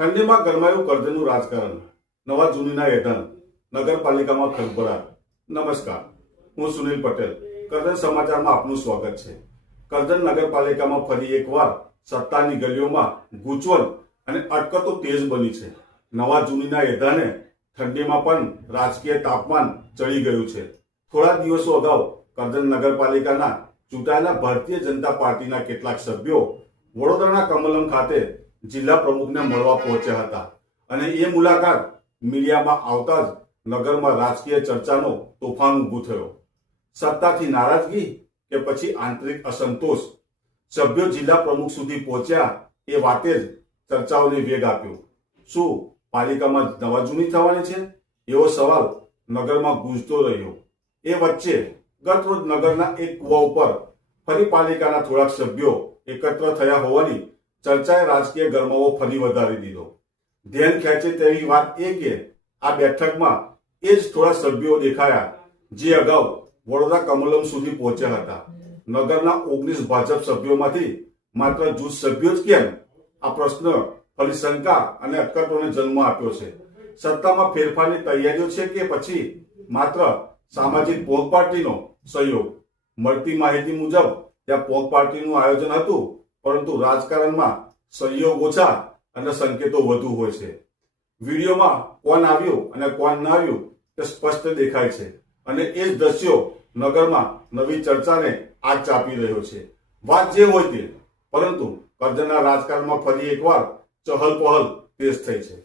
ઠંડીમાં ગરમાયું કરજણનું રાજકારણ, નવા જૂનીના એધન, નગરપાલિકામાં ખળભળાટ. નમસ્કાર, હું સુનિલ પટેલ. કરજણ સમાચારમાં આપનું સ્વાગત છે. કરજણ નગરપાલિકામાં ફરી એકવાર સત્તાની ગલીઓમાં ગૂંચવણ અને અટકતો તેજ બની છે. નવા જૂનીના એધાને ઠંડીમાં પણ રાજકીય તાપમાન ચડી ગયું છે. થોડા દિવસો અગાઉ કરજણ નગરપાલિકાના ચૂંટાયેલા ભારતીય જનતા પાર્ટીના કેટલાક સભ્યો વડોદરાના કમલમ ખાતે જિલ્લા પ્રમુખને મળવા પહોંચ્યા હતા અને એ મુલાકાત મીડિયામાં આવતા જ નગરમાં રાજકીય ચર્ચાનો તોફાન ઊભું થયો. સત્તાથી નારાજગી કે પછી આંતરિક અસંતોષ, સભ્યો જિલ્લા પ્રમુખ સુધી પહોંચ્યા એ વાતે જ ચર્ચાઓને વેગ આપ્યો. શું પાલિકામાં નવા જૂની થવાની છે? એવો સવાલ નગરમાં ગૂંજતો રહ્યો. એ વચ્ચે ગત રોજ નગરના એક કુવા ઉપર ફરી પાલિકાના થોડાક સભ્યો એકત્ર થયા હોવાની ચર્ચાએ રાજકીય ગરમાવો ફરી વધારી દીધો. ધ્યાન ખેંચે તેવી વાત એ કે આ બેઠકમાં એ જ થોડા સભ્યો દેખાયા જે અગાઉ વડોદરા કમલમ સુધી પહોંચ્યા હતા. નગરના 19 ભાજપ સભ્યોમાંથી માત્ર જૂથ સભ્યો જ કેમ? આ પ્રશ્ન ફરી શંકા અને અટકળોને જન્મ આપ્યો છે. સત્તામાં ફેરફારની તૈયારીઓ છે કે પછી માત્ર સામાજિક પોંક પાર્ટીનો સહયોગ? મળતી માહિતી મુજબ ત્યાં પોંક પાર્ટીનું આયોજન હતું, પરંતુ રાજકારણમાં સહયોગ ઓછા અને સંકેતો વધુ હોય છે. વિડીયોમાં કોણ આવ્યું અને કોણ ન આવ્યું તે સ્પષ્ટ દેખાય છે અને એ જ દ્રશ્યો નગરમાં નવી ચર્ચાને આગ ચાપી રહ્યો છે. વાત જે હોય તે, પરંતુ કરજણના રાજકારણમાં ફરી એકવાર ચહલ પહલ તેજ થઈ છે.